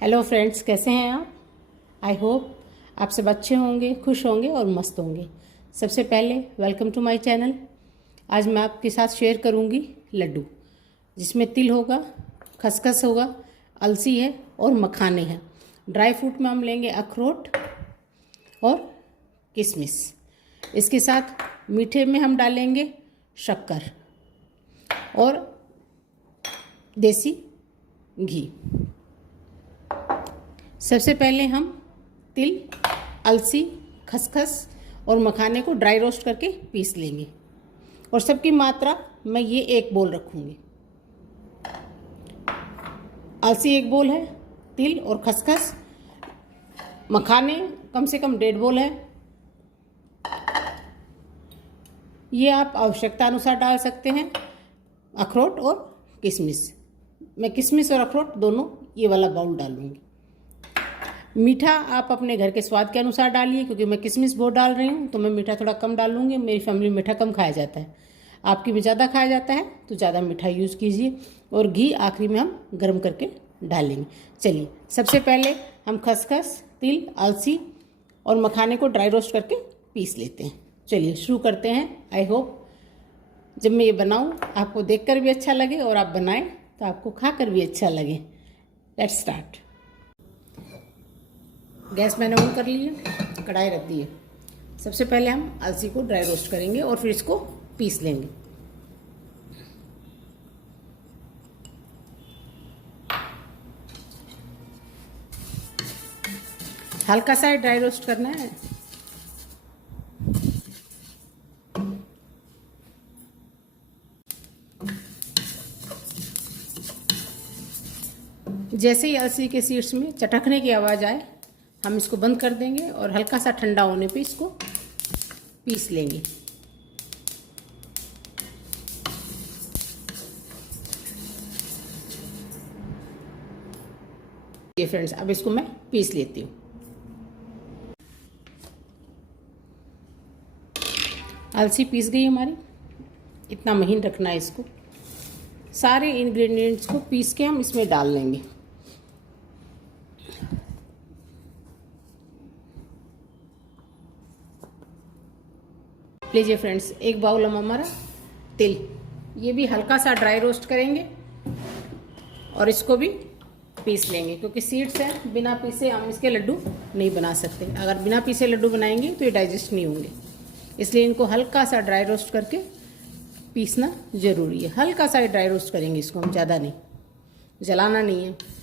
Hello friends, कैसे हैं आप? आई होप आप सब अच्छे होंगे, खुश होंगे और मस्त होंगे। सबसे पहले वेलकम टू माय चैनल। आज मैं आपके साथ शेयर करूंगी लड्डू, जिसमें तिल होगा, खसखस होगा, अलसी है और मखाने हैं। ड्राई फ्रूट में हम लेंगे अखरोट और किशमिश। इसके साथ मीठे में हम डालेंगे शक्कर और देसी घी। सबसे पहले हम तिल, अलसी, खसखस और मखाने को ड्राई रोस्ट करके पीस लेंगे और सबकी मात्रा मैं ये 1 बोल रखूँगी। अलसी 1 बोल है, तिल और खसखस, मखाने कम से कम 1.5 बोल है। ये आप आवश्यकता अनुसार डाल सकते हैं। अखरोट और किशमिश, मैं किशमिश और अखरोट दोनों ये वाला बाउल डालूंगी। मीठा आप अपने घर के स्वाद के अनुसार डालिए, क्योंकि मैं किशमिश बहुत डाल रही हूँ तो मैं मीठा थोड़ा कम डालूंगी। मेरी फैमिली में मीठा कम खाया जाता है, आपकी में ज़्यादा खाया जाता है तो ज़्यादा मीठा यूज़ कीजिए। और घी आखिरी में हम गर्म करके डालेंगे। चलिए, सबसे पहले हम खसखस, तिल, अलसी और मखाने को ड्राई रोस्ट करके पीस लेते हैं। चलिए शुरू करते हैं। आई होप जब मैं ये बनाऊँ आपको देखकर भी अच्छा लगे और आप बनाएं तो आपको खाकर भी अच्छा लगे। Let's start. गैस मैंने ऑन कर ली है, कढ़ाई रख दी है। सबसे पहले हम अलसी को ड्राई रोस्ट करेंगे और फिर इसको पीस लेंगे। हल्का सा ड्राई रोस्ट करना है। जैसे ही अलसी के सीड्स में चटकने की आवाज़ आए हम इसको बंद कर देंगे और हल्का सा ठंडा होने पे इसको पीस लेंगे। ये फ्रेंड्स, अब इसको मैं पीस लेती हूँ। अलसी पीस गई हमारी। इतना महीन रखना है इसको। सारे इंग्रेडिएंट्स को पीस के हम इसमें डाल लेंगे। लीजिए फ्रेंड्स, 1 बाउल हम हमारा तिल, ये भी हल्का सा ड्राई रोस्ट करेंगे और इसको भी पीस लेंगे, क्योंकि सीड्स हैं, बिना पीसे हम इसके लड्डू नहीं बना सकते। अगर बिना पीसे लड्डू बनाएंगे तो ये डाइजेस्ट नहीं होंगे, इसलिए इनको हल्का सा ड्राई रोस्ट करके पीसना ज़रूरी है। हल्का सा ड्राई रोस्ट करेंगे इसको हम, ज़्यादा नहीं, जलाना नहीं है।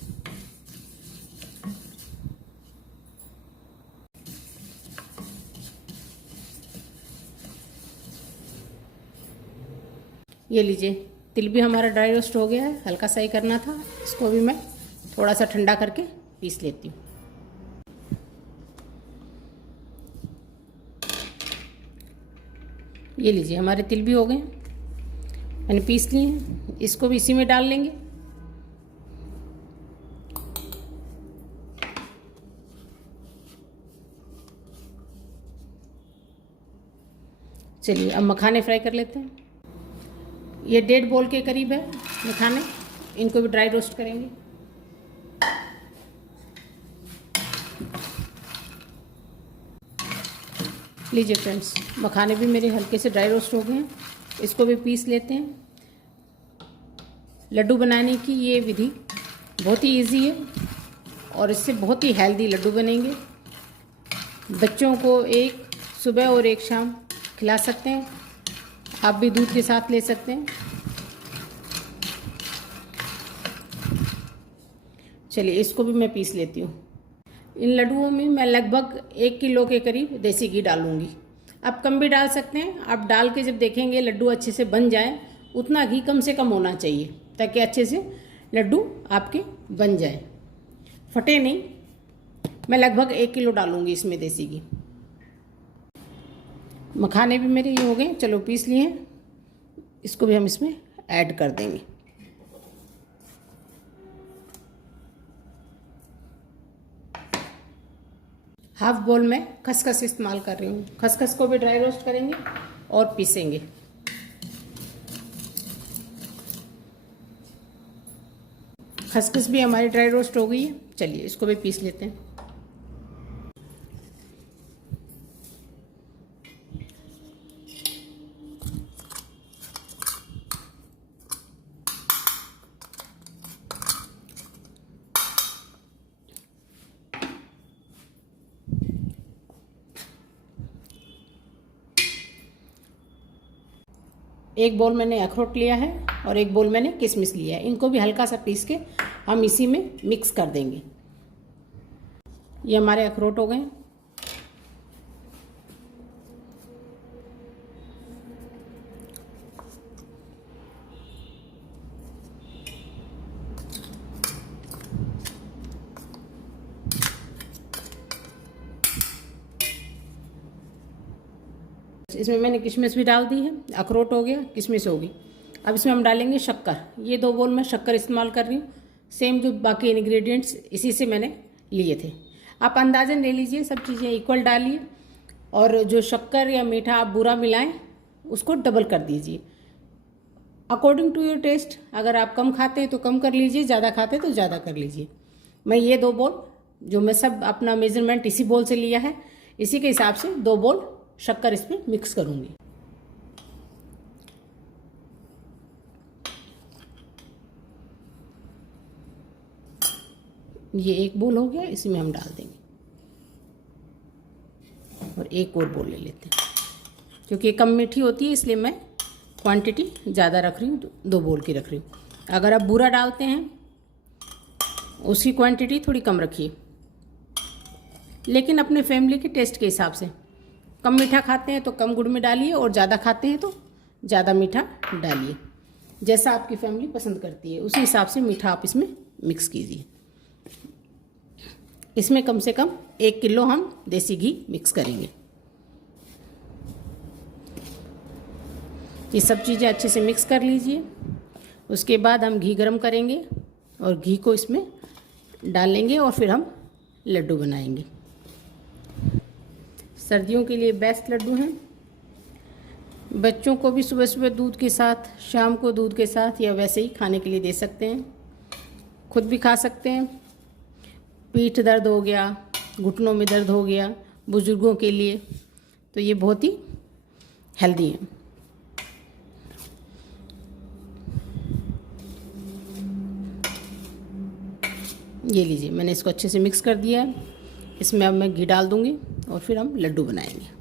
ये लीजिए, तिल भी हमारा ड्राई रोस्ट हो गया है। हल्का सा ही करना था, इसको भी मैं थोड़ा सा ठंडा करके पीस लेती हूँ। ये लीजिए, हमारे तिल भी हो गए, मैंने पीस लिए हैं। इसको भी इसी में डाल लेंगे। चलिए, अब मखाने फ्राई कर लेते हैं। ये 1.5 बोल के करीब है मखाने, इनको भी ड्राई रोस्ट करेंगे। लीजिए फ्रेंड्स, मखाने भी मेरे हल्के से ड्राई रोस्ट हो गए हैं, इसको भी पीस लेते हैं। लड्डू बनाने की ये विधि बहुत ही इजी है और इससे बहुत ही हेल्दी लड्डू बनेंगे। बच्चों को एक सुबह और एक शाम खिला सकते हैं, आप भी दूध के साथ ले सकते हैं। चलिए, इसको भी मैं पीस लेती हूँ। इन लड्डुओं में मैं लगभग 1 किलो के करीब देसी घी डालूंगी। आप कम भी डाल सकते हैं। आप डाल के जब देखेंगे लड्डू अच्छे से बन जाए, उतना घी कम से कम होना चाहिए, ताकि अच्छे से लड्डू आपके बन जाए, फटे नहीं। मैं लगभग 1 किलो डालूंगी इसमें देसी घी। मखाने भी मेरे ये हो गए, चलो पीस लिए हैं, इसको भी हम इसमें ऐड कर देंगे। हाफ बोल में खसखस इस्तेमाल कर रही हूँ। खसखस को भी ड्राई रोस्ट करेंगे और पीसेंगे। खसखस भी हमारी ड्राई रोस्ट हो गई है। चलिए इसको भी पीस लेते हैं। एक बोल मैंने अखरोट लिया है और एक बोल मैंने किशमिश लिया है। इनको भी हल्का सा पीस के हम इसी में मिक्स कर देंगे। ये हमारे अखरोट हो गए। इसमें मैंने किशमिश भी डाल दी है। अखरोट हो गया, किशमिश होगी। अब इसमें हम डालेंगे शक्कर। ये 2 बोल में शक्कर इस्तेमाल कर रही हूँ। सेम जो बाकी इंग्रेडिएंट्स इसी से मैंने लिए थे। आप अंदाज़न ले लीजिए, सब चीज़ें इक्वल डालिए और जो शक्कर या मीठा आप बुरा मिलाएं उसको डबल कर दीजिए अकॉर्डिंग टू योर टेस्ट। अगर आप कम खाते हैं तो कम कर लीजिए, ज़्यादा खाते हैं तो ज़्यादा कर लीजिए। मैं ये 2 बोल जो मैं सब अपना मेजरमेंट इसी बोल से लिया है, इसी के हिसाब से 2 बोल शक्कर इसमें मिक्स करूँगी। ये 1 बोल हो गया, इसी में हम डाल देंगे और एक और बोल ले लेते हैं। क्योंकि ये कम मीठी होती है इसलिए मैं क्वांटिटी ज़्यादा रख रही हूँ, 2 बोल की रख रही हूँ। अगर आप बूरा डालते हैं उसकी क्वांटिटी थोड़ी कम रखिए, लेकिन अपने फैमिली के टेस्ट के हिसाब से। कम मीठा खाते हैं तो कम गुड़ में डालिए और ज़्यादा खाते हैं तो ज़्यादा मीठा डालिए। जैसा आपकी फैमिली पसंद करती है उसी हिसाब से मीठा आप इसमें मिक्स कीजिए। इसमें कम से कम 1 किलो हम देसी घी मिक्स करेंगे। ये सब चीज़ें अच्छे से मिक्स कर लीजिए। उसके बाद हम घी गरम करेंगे और घी को इसमें डालेंगे और फिर हम लड्डू बनाएंगे। सर्दियों के लिए बेस्ट लड्डू हैं। बच्चों को भी सुबह सुबह दूध के साथ, शाम को दूध के साथ या वैसे ही खाने के लिए दे सकते हैं। खुद भी खा सकते हैं। पीठ दर्द हो गया, घुटनों में दर्द हो गया, बुजुर्गों के लिए तो ये बहुत ही हेल्दी है। ये लीजिए, मैंने इसको अच्छे से मिक्स कर दिया है। इसमें अब मैं घी डाल दूंगी और फिर हम लड्डू बनाएंगे।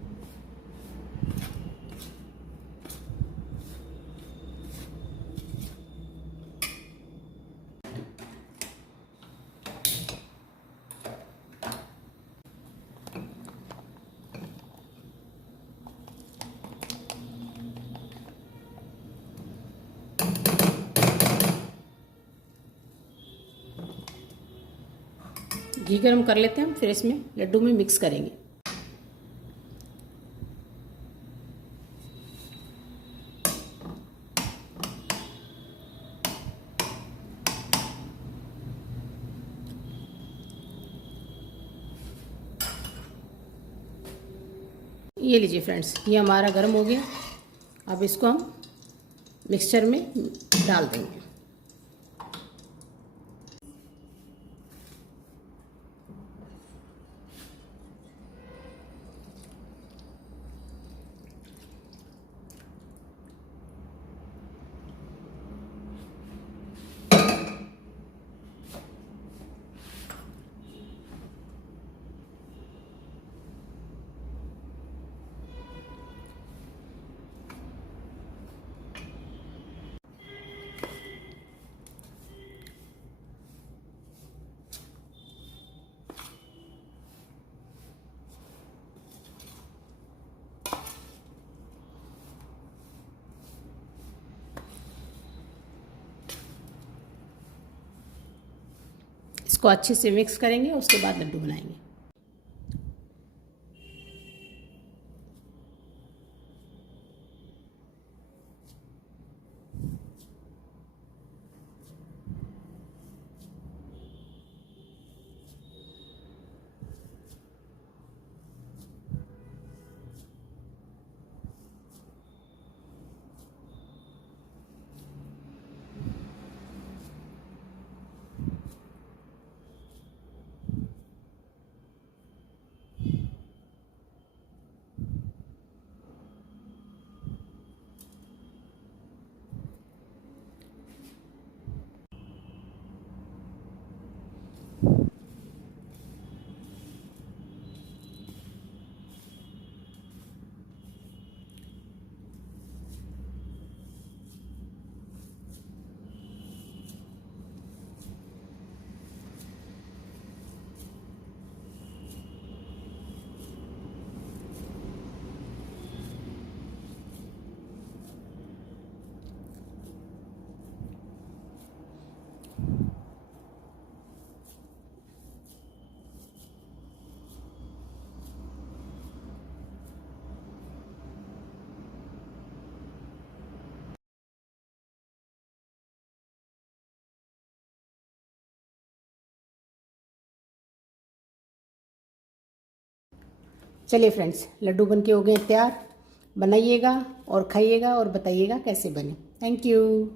घी गरम कर लेते हैं, फिर इसमें लड्डू में मिक्स करेंगे। ये लीजिए फ्रेंड्स, ये हमारा गर्म हो गया। अब इसको हम मिक्सचर में डाल देंगे। इसको अच्छे से मिक्स करेंगे, उसके बाद लड्डू बनाएंगे। चलिए फ्रेंड्स, लड्डू बन के हो गए तैयार। बनाइएगा और खाइएगा और बताइएगा कैसे बने। Thank you.